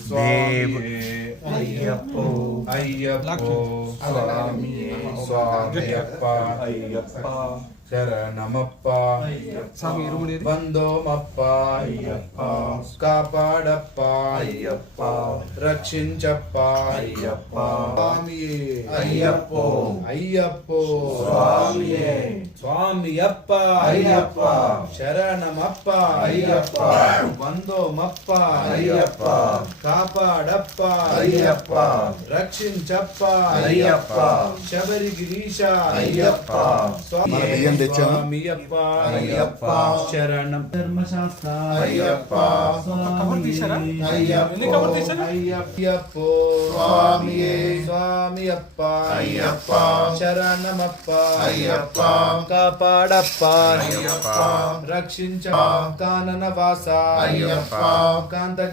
స్వామియే అయ్యప్పో అయ్యప్పో స్వామియే స్వామియప్ప అయ్యప్ప శరణమప్ప వందోమప్ప అయ్యప్ప కాపాడప్ప అయ్యప్ప రక్షించప్ప అయ్యప్ప స్వామియే అయ్యప్పో అయ్యప్పో స్వామియే స్వామియప్ప అయ్యప్ప శరణమప్ప అయ్యప్ప వందోమప్ప అయ్యప్ప కాపాడప్ప అయ్యప్ప రక్షించప్ప అయ్యప్ప శబరిగిరీశ అయ్యప్ప స్వామియప్ప అయ్యప్ప శరణం ధర్మశాస్త్ర అయ్యప్ప అయ్యప్పో స్వామియే స్వామియప్ప అయ్యప్ప శరణమప్ప అయ్యప్ప కాపాడప్ప అయ్యప్ప రక్షించ కానన వాస అయ్యప్ప కాంత